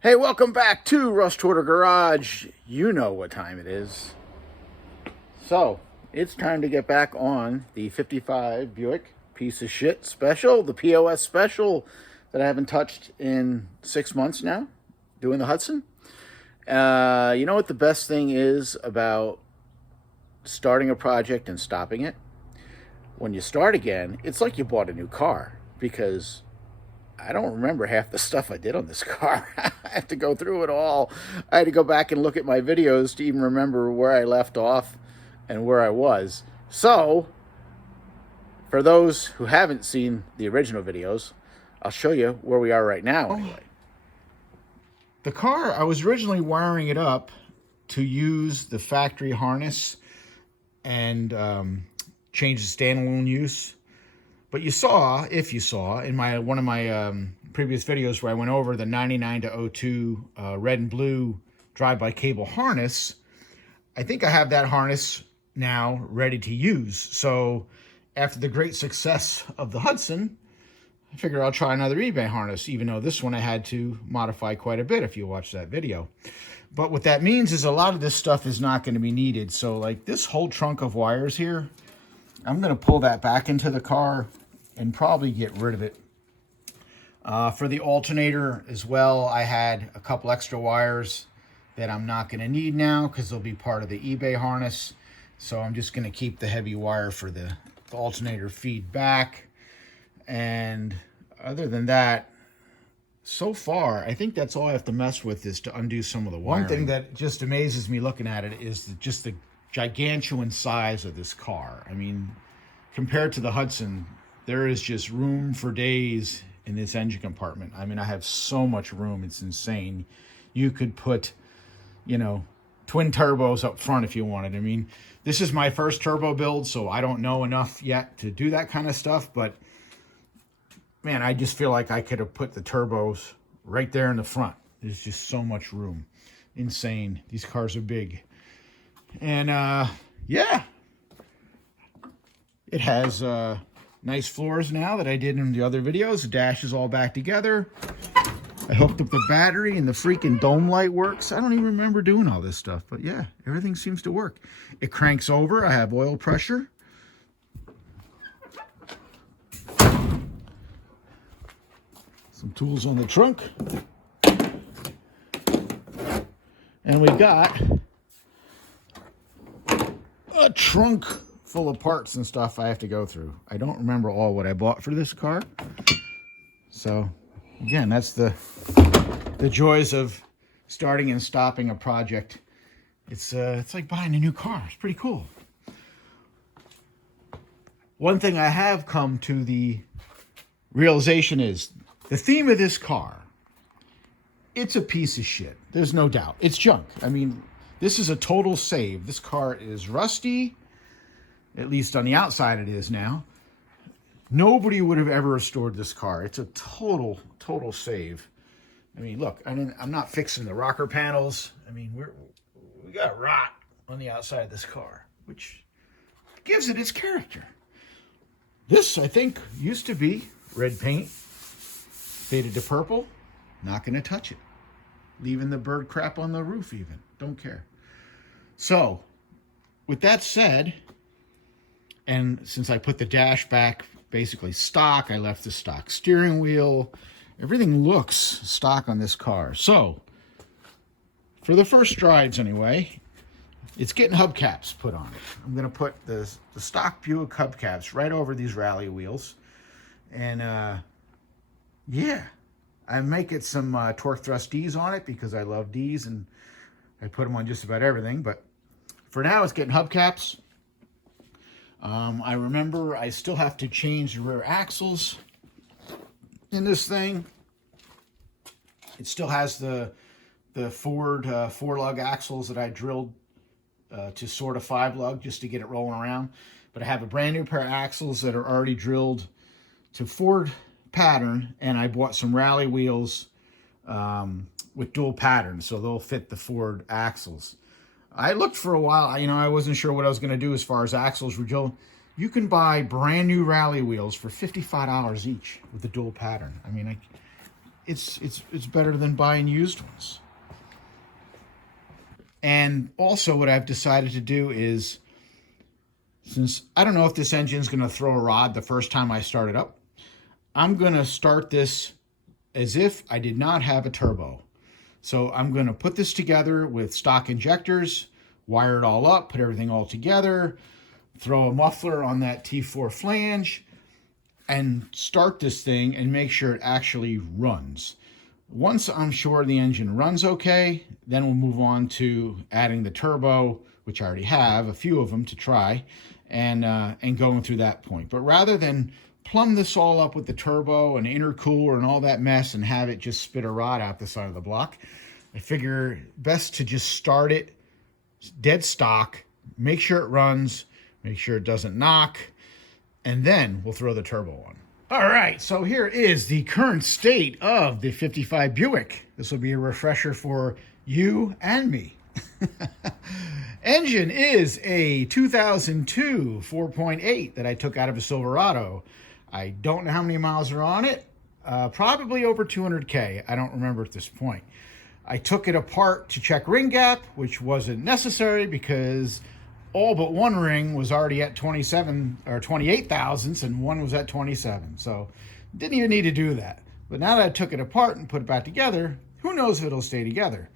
Hey, welcome back to Rust Order Garage. You know what time it is. So, it's time to get back on the 55 Buick piece of shit special, the POS special that I haven't touched in 6 months now, doing the Hudson. You know what the best thing is about starting a project and stopping it? When you start again, it's like you bought a new car, because I don't remember half the stuff I did on this car. I have to go through it all. I had to go back and look at my videos to even remember where I left off and where I was. So, for those who haven't seen the original videos, I'll show you where we are right now anyway. The car, I was originally wiring it up to use the factory harness and change the standalone use. But you saw, if you saw, in one of my previous videos where I went over the 99 to 02 red and blue drive-by cable harness, I think I have that harness now ready to use. So after the great success of the Hudson, I figure I'll try another eBay harness, even though this one I had to modify quite a bit if you watch that video. But what that means is a lot of this stuff is not going to be needed. So like this whole trunk of wires here, I'm going to pull that back into the car and probably get rid of it. For the alternator as well, I had a couple extra wires that I'm not going to need now because they'll be part of the eBay harness. So I'm just going to keep the heavy wire for the alternator feed back. And other than that, so far, I think that's all I have to mess with is to undo some of the wiring. One thing that just amazes me looking at it is just the gigantuan size of this car. I mean, compared to the Hudson, there is just room for days in this engine compartment. I mean, I have so much room, it's insane. You could put, twin turbos up front if you wanted. I mean, this is my first turbo build, so I don't know enough yet to do that kind of stuff, but man, I just feel like I could have put the turbos right there in the front. There's just so much room. Insane. These cars are big. And yeah, it has nice floors now that I did in the other videos. The dash is all back together. I hooked up the battery and the freaking dome light works. I don't even remember doing all this stuff, but yeah, everything seems to work. It cranks over. I have oil pressure. Some tools on the trunk. And we got a trunk full of parts and stuff I have to go through. I don't remember all what I bought for this car. So, again, that's the joys of starting and stopping a project. It's like buying a new car. It's pretty cool. One thing I have come to the realization is the theme of this car, it's a piece of shit. There's no doubt. It's junk. I mean, this is a total save. This car is rusty. At least on the outside it is now. Nobody would have ever restored this car. It's a total save. I mean, look, I'm not fixing the rocker panels. I mean, we got rot on the outside of this car, which gives it its character. This, I think, used to be red paint, faded to purple. Not going to touch it. Leaving the bird crap on the roof even. Don't care. So, with that said, and since I put the dash back basically stock, I left the stock steering wheel. Everything looks stock on this car. So, for the first strides anyway, it's getting hubcaps put on it. I'm going to put the stock Buick hubcaps right over these rally wheels. And, yeah, I might get some torque thrust Ds on it because I love Ds and I put them on just about everything. But for now, it's getting hubcaps. I remember I still have to change the rear axles in this thing. It still has the Ford 4-lug axles that I drilled to sort of 5-lug just to get it rolling around. But I have a brand new pair of axles that are already drilled to Ford pattern, and I bought some rally wheels with dual patterns, so they'll fit the Ford axles. I looked for a while, I wasn't sure what I was going to do as far as axles were drilled. You can buy brand new rally wheels for $55 each with the dual pattern. I mean, it's better than buying used ones. And also what I've decided to do is, since I don't know if this engine's going to throw a rod the first time I start it up, I'm going to start this as if I did not have a turbo. So I'm going to put this together with stock injectors, wire it all up, put everything all together, throw a muffler on that T4 flange, and start this thing and make sure it actually runs. Once I'm sure the engine runs okay, then we'll move on to adding the turbo, which I already have a few of them to try, and going through that point. But rather than plumb this all up with the turbo and intercooler and all that mess and have it just spit a rod out the side of the block, I figure best to just start it dead stock, make sure it runs, make sure it doesn't knock, and then we'll throw the turbo on. All right, so here is the current state of the 55 Buick. This will be a refresher for you and me. Engine is a 2002 4.8 that I took out of a Silverado. I don't know how many miles are on it. Probably over 200K. I don't remember at this point. I took it apart to check ring gap, which wasn't necessary because all but one ring was already at 27 or 28 thousandths and one was at 27. So didn't even need to do that. But now that I took it apart and put it back together, who knows if it'll stay together.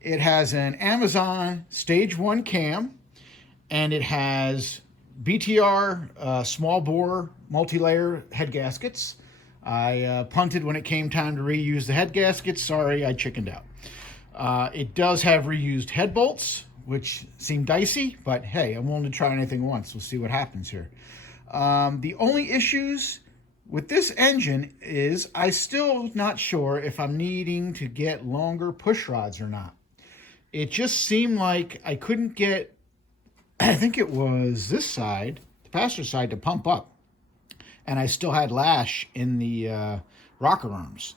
It has an Amazon Stage 1 cam, and it has BTR small bore multi-layer head gaskets. I punted when it came time to reuse the head gaskets. Sorry, I chickened out. It does have reused head bolts, which seem dicey, but hey, I'm willing to try anything once. We'll see what happens here. The only issues with this engine is I still not sure if I'm needing to get longer push rods or not. It just seemed like I couldn't get, I think it was this side, the passenger side, to pump up. And I still had lash in the rocker arms.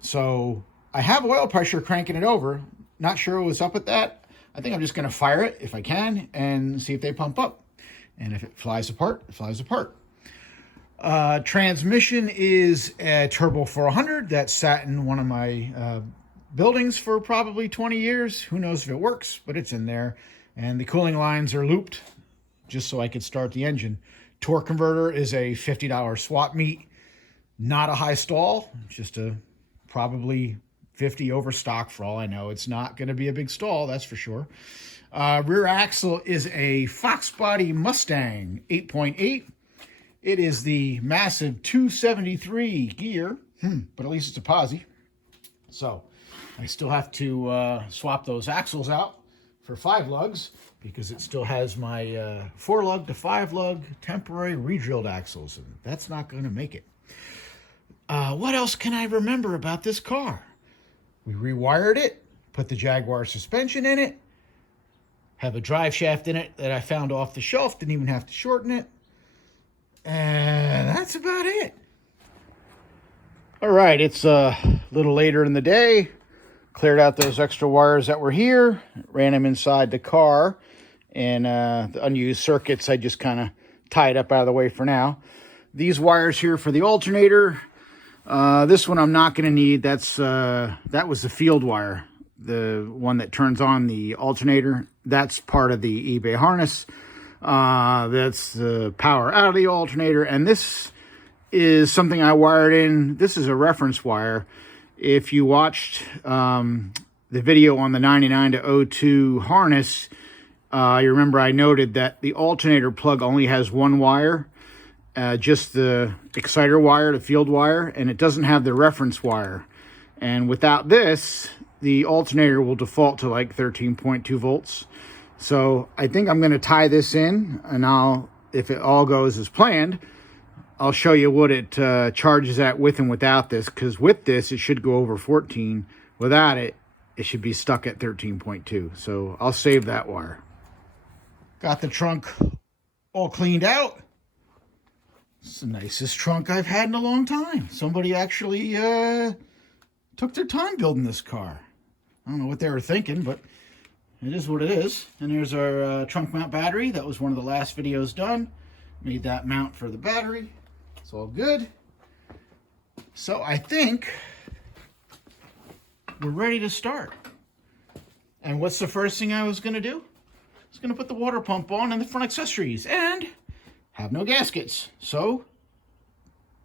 So I have oil pressure cranking it over. Not sure what's up with that. I think I'm just going to fire it if I can and see if they pump up. And if it flies apart, it flies apart. Transmission is a Turbo 400 that sat in one of my buildings for probably 20 years. Who knows if it works, but it's in there. And the cooling lines are looped just so I could start the engine. Torque converter is a $50 swap meet. Not a high stall, just a probably 50 over stock for all I know. It's not going to be a big stall, that's for sure. Rear axle is a Fox Body Mustang 8.8. It is the massive 273 gear, but at least it's a posi. So I still have to swap those axles out for 5 lugs because it still has my 4 lug to 5 lug temporary re-drilled axles, and that's not going to make it. What else can I remember about this car? We rewired it, put the Jaguar suspension in it, have a drive shaft in it that I found off the shelf, didn't even have to shorten it. And that's about it. All right, it's a little later in the day. Cleared out those extra wires that were here, ran them inside the car, and the unused circuits I just kind of tied up out of the way for now. These wires here for the alternator. This one I'm not going to need. That was the field wire, the one that turns on the alternator. That's part of the eBay harness. That's the power out of the alternator, and this is something I wired in. This is a reference wire. If you watched the video on the 99 to 02 harness, you remember I noted that the alternator plug only has one wire, just the exciter wire, the field wire, and it doesn't have the reference wire. And without this, the alternator will default to like 13.2 volts. So I think I'm going to tie this in, and if it all goes as planned, I'll show you what it charges at with and without this, because with this, it should go over 14. Without it, it should be stuck at 13.2. So I'll save that wire. Got the trunk all cleaned out. It's the nicest trunk I've had in a long time. Somebody actually took their time building this car. I don't know what they were thinking, but it is what it is. And here's our trunk mount battery. That was one of the last videos done. Made that mount for the battery. It's all good. So I think we're ready to start. And what's the first thing I was going to do? I was going to put the water pump on and the front accessories and have no gaskets. So,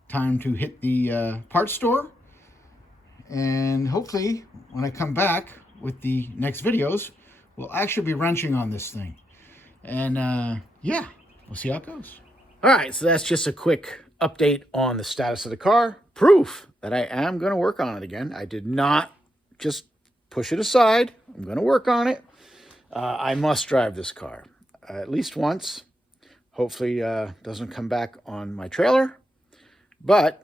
time to hit the parts store. And hopefully, when I come back with the next videos, we'll actually be wrenching on this thing. And yeah, we'll see how it goes. All right, so that's just a quick update on the status of the car. Proof that I am going to work on it again. I did not just push it aside. I'm going to work on it. I must drive this car at least once. Hopefully doesn't come back on my trailer. But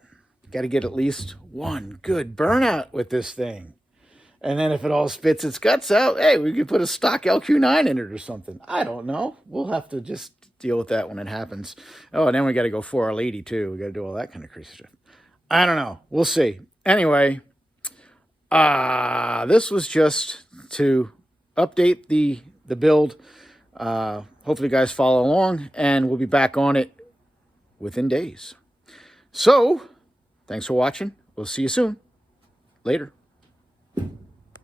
got to get at least one good burnout with this thing. And then if it all spits its guts out, hey, we could put a stock LQ9 in it or something. I don't know. We'll have to just deal with that when it happens. Oh, and then we got to go 4L80 too. We got to do all that kind of crazy stuff. I don't know. We'll see. Anyway, this was just to update the build. Hopefully you guys follow along, and we'll be back on it within days. So, thanks for watching. We'll see you soon. Later.